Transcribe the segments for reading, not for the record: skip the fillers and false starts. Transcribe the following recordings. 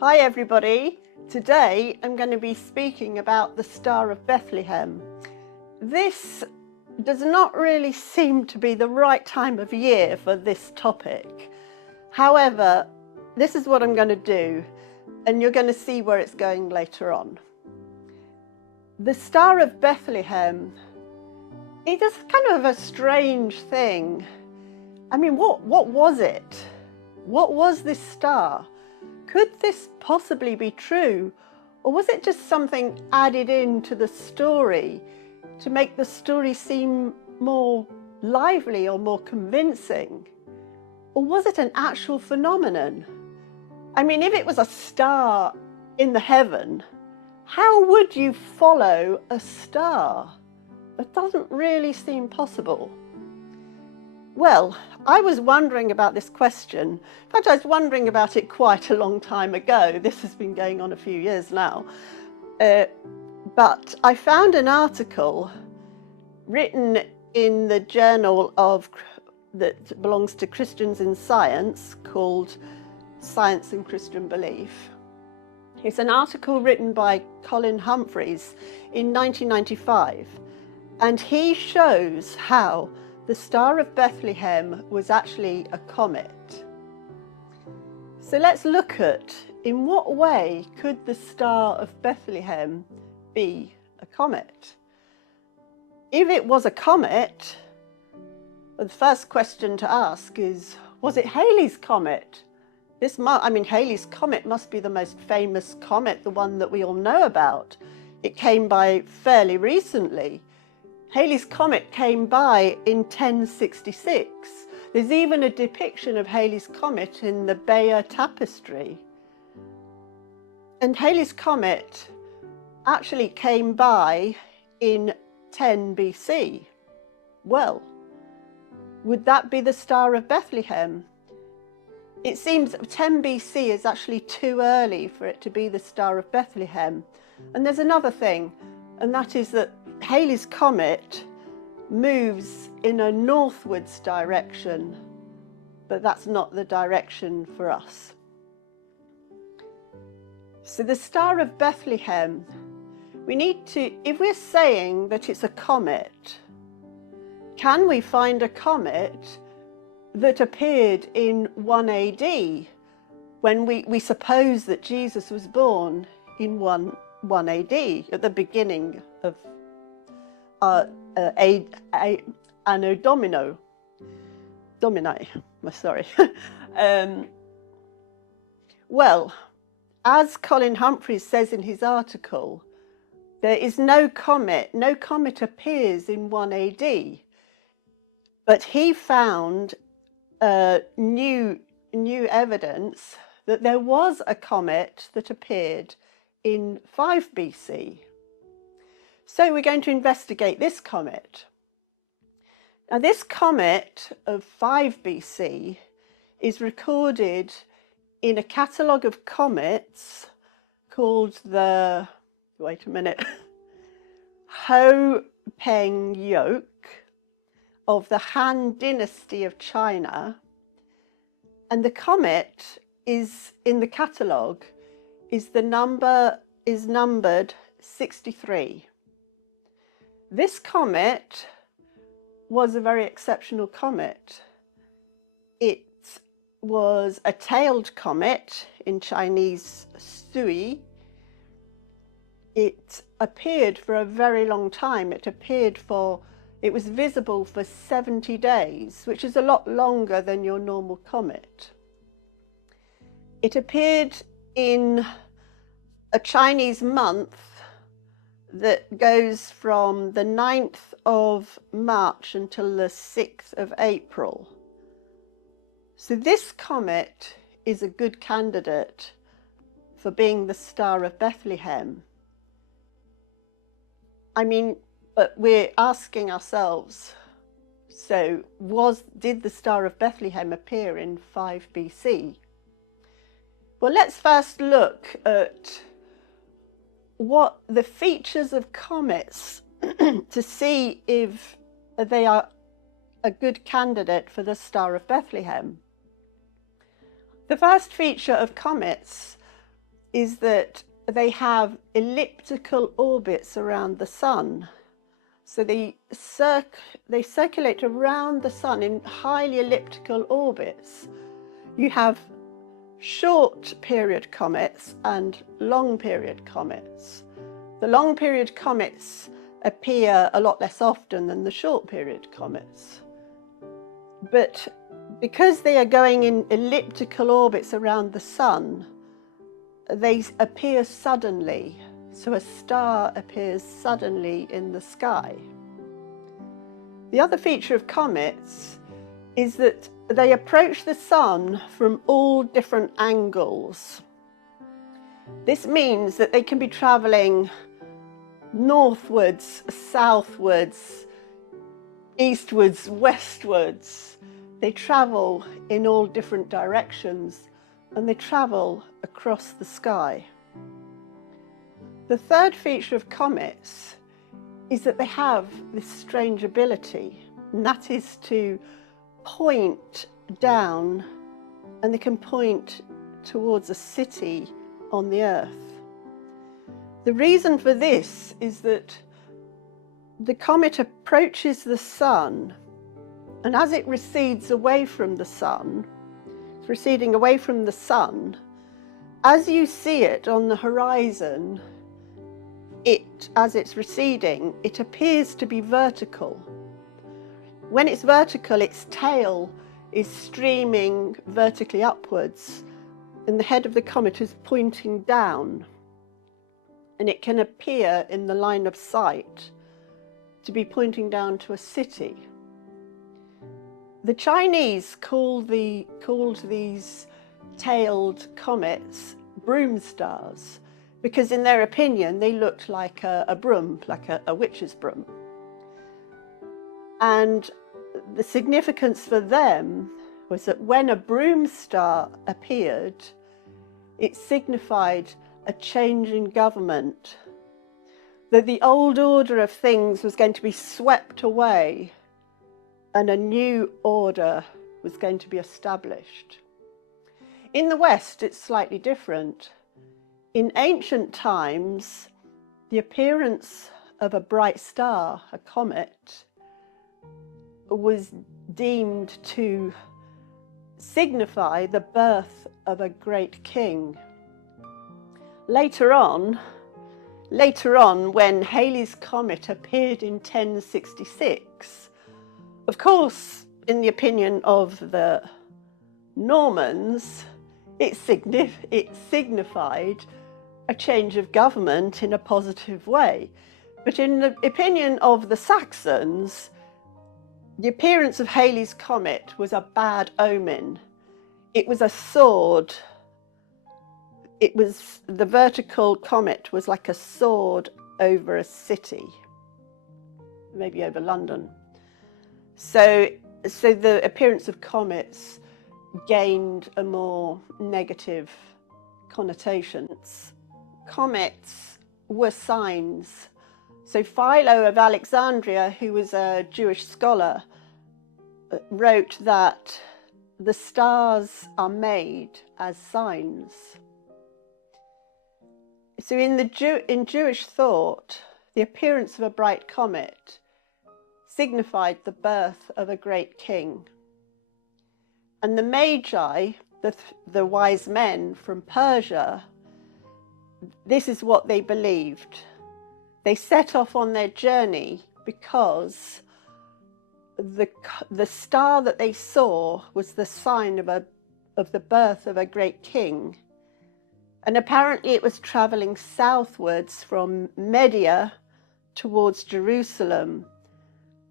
Hi everybody, today I'm going to be speaking about the Star of Bethlehem. This does not really seem to be the right time of year for this topic. However, this is what I'm going to do, and you're going to see where it's going later on. The Star of Bethlehem, it is kind of a strange thing. I mean, what was it? What was this star? Could this possibly be true? Or was it just something added into the story to make the story seem more lively or more convincing? Or was it an actual phenomenon? I mean, if it was a star in the heaven, how would you follow a star? That doesn't really seem possible. Well, I was wondering about this question. In fact, I was wondering about it quite a long time ago. This has been going on a few years now. But I found an article written in the journal that belongs to Christians in Science called Science and Christian Belief. It's an article written by Colin Humphreys in 1995, and he shows how the Star of Bethlehem was actually a comet. So let's look at in what way could the Star of Bethlehem be a comet? If it was a comet, the first question to ask is, was it Halley's Comet? Halley's Comet must be the most famous comet, the one that we all know about. It came by fairly recently. Halley's Comet came by in 1066. There's even a depiction of Halley's Comet in the Bayeux Tapestry. And Halley's Comet actually came by in 10 BC. Well, would that be the Star of Bethlehem? It seems that 10 BC is actually too early for it to be the Star of Bethlehem. And there's another thing, and that is that Halley's Comet moves in a northwards direction, but that's not the direction for us. So the Star of Bethlehem, if we're saying that it's a comet, can we find a comet that appeared in 1 AD when we suppose that Jesus was born in 1 AD at the beginning of Anno Domini, sorry. Well, as Colin Humphreys says in his article, there is no comet appears in 1 AD, but he found new evidence that there was a comet that appeared in 5 BC. So we're going to investigate this comet. Now this comet of 5 BC is recorded in a catalogue of comets called the, Ho Peng Yok of the Han Dynasty of China. And the comet is in the catalogue is numbered 63. This comet was a very exceptional comet. It was a tailed comet, in Chinese Sui. It appeared for a very long time. It was visible for 70 days, which is a lot longer than your normal comet. It appeared in a Chinese month that goes from the 9th of March until the 6th of April. So this comet is a good candidate for being the Star of Bethlehem. But we're asking ourselves, so did the Star of Bethlehem appear in 5 BC? Well, let's first look at what the features of comets to see if they are a good candidate for the Star of Bethlehem. The first feature of comets is that they have elliptical orbits around the sun. So they circulate around the sun in highly elliptical orbits. You have short period comets and long period comets. The long period comets appear a lot less often than the short period comets. But because they are going in elliptical orbits around the sun, they appear suddenly. So a star appears suddenly in the sky. The other feature of comets is that they approach the sun from all different angles. This means that they can be travelling northwards, southwards, eastwards, westwards. They travel in all different directions, and they travel across the sky. The third feature of comets is that they have this strange ability, and that is to point down, and they can point towards a city on the Earth. The reason for this is that the comet approaches the sun, and as it recedes away from the sun, it's receding away from the sun, as you see it on the horizon, as it's receding, it appears to be vertical. When it's vertical, its tail is streaming vertically upwards, and the head of the comet is pointing down, and it can appear in the line of sight to be pointing down to a city. The Chinese called these tailed comets broom stars, because in their opinion they looked like a broom, like a witch's broom. And the significance for them was that when a broom star appeared, it signified a change in government, that the old order of things was going to be swept away and a new order was going to be established. In the West, it's slightly different. In ancient times, the appearance of a bright star, a comet, was deemed to signify the birth of a great king. Later on, when Halley's Comet appeared in 1066, of course, in the opinion of the Normans, it signified a change of government in a positive way. But in the opinion of the Saxons, the appearance of Halley's Comet was a bad omen. It was a sword. The vertical comet was like a sword over a city, maybe over London. So the appearance of comets gained a more negative connotations. Comets were signs. So Philo of Alexandria, who was a Jewish scholar, wrote that the stars are made as signs. So in Jewish thought, the appearance of a bright comet signified the birth of a great king. And the Magi, the wise men from Persia, this is what they believed. They set off on their journey because the star that they saw was the sign of the birth of a great king. And apparently it was travelling southwards from Media towards Jerusalem.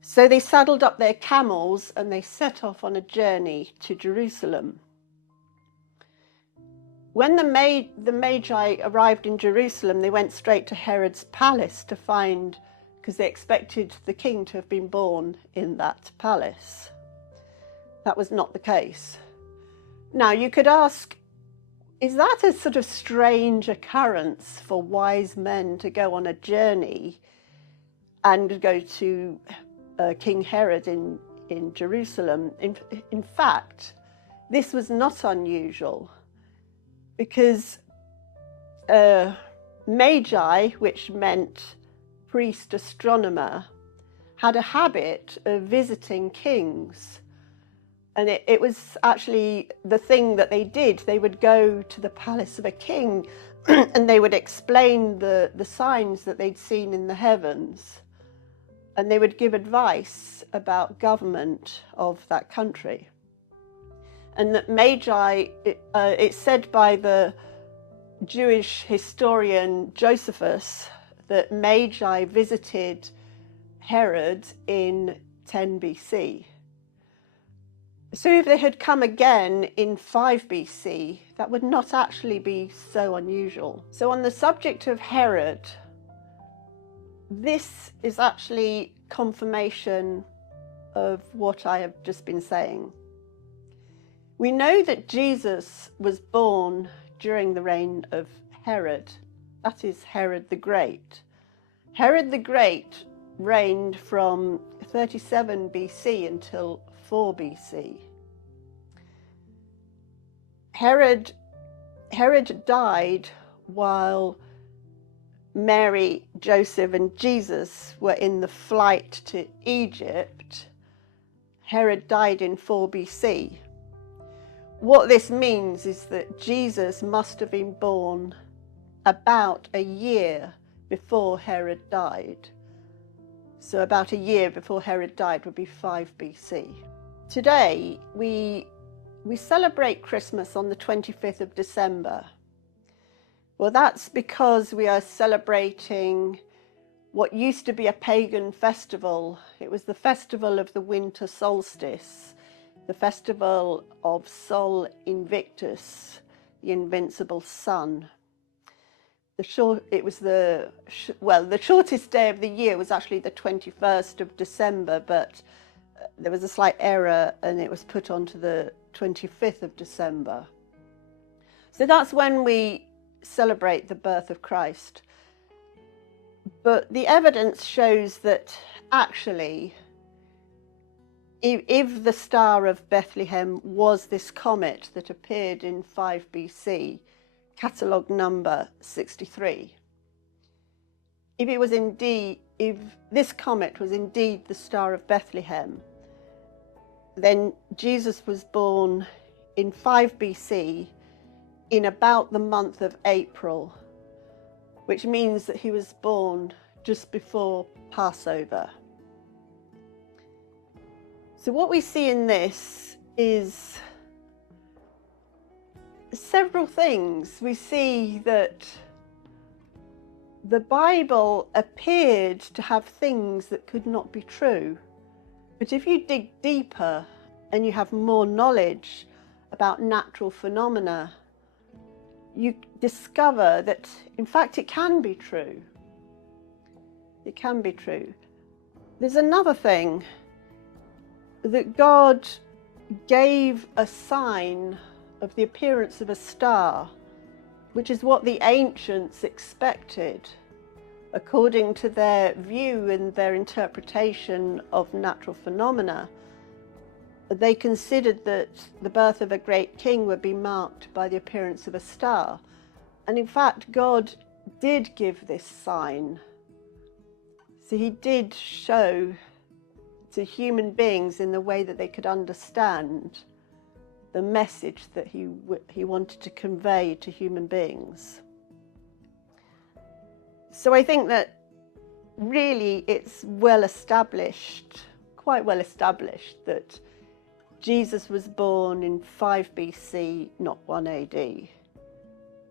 So they saddled up their camels and they set off on a journey to Jerusalem. When the Magi arrived in Jerusalem, they went straight to Herod's palace to find, because they expected the king to have been born in that palace. That was not the case. Now you could ask, is that a sort of strange occurrence for wise men to go on a journey and go to King Herod in Jerusalem? In fact, this was not unusual, because Magi, which meant priest astronomer, had a habit of visiting kings. And it was actually the thing that they did. They would go to the palace of a king and they would explain the signs that they'd seen in the heavens. And they would give advice about government of that country. And that Magi, it's said by the Jewish historian Josephus that Magi visited Herod in 10 BC. So if they had come again in 5 BC, that would not actually be so unusual. So on the subject of Herod, this is actually confirmation of what I have just been saying. We know that Jesus was born during the reign of Herod, that is Herod the Great. Herod the Great reigned from 37 BC until 4 BC. Herod died while Mary, Joseph and Jesus were in the flight to Egypt. Herod died in 4 BC. What this means is that Jesus must have been born about a year before Herod died. So about a year before Herod died would be 5 BC. Today we celebrate Christmas on the 25th of December. Well, that's because we are celebrating what used to be a pagan festival. It was the festival of the winter solstice, the festival of Sol Invictus, the invincible sun. The shortest day of the year was actually the 21st of December, but there was a slight error and it was put onto the 25th of December. So that's when we celebrate the birth of Christ. But the evidence shows that actually, if the Star of Bethlehem was this comet that appeared in 5 BC, catalogue number 63, if this comet was indeed the Star of Bethlehem, then Jesus was born in 5 BC in about the month of April, which means that he was born just before Passover. So what we see in this is several things. We see that the Bible appeared to have things that could not be true. But if you dig deeper and you have more knowledge about natural phenomena, you discover that, in fact, it can be true. It can be true. There's another thing, that God gave a sign of the appearance of a star, which is what the ancients expected, according to their view and their interpretation of natural phenomena. They considered that the birth of a great king would be marked by the appearance of a star. And in fact, God did give this sign. So he did show to human beings in the way that they could understand the message that he wanted to convey to human beings. So I think that really it's well established, quite well established, that Jesus was born in 5 BC, not 1 AD,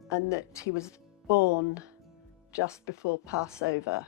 and that he was born just before Passover.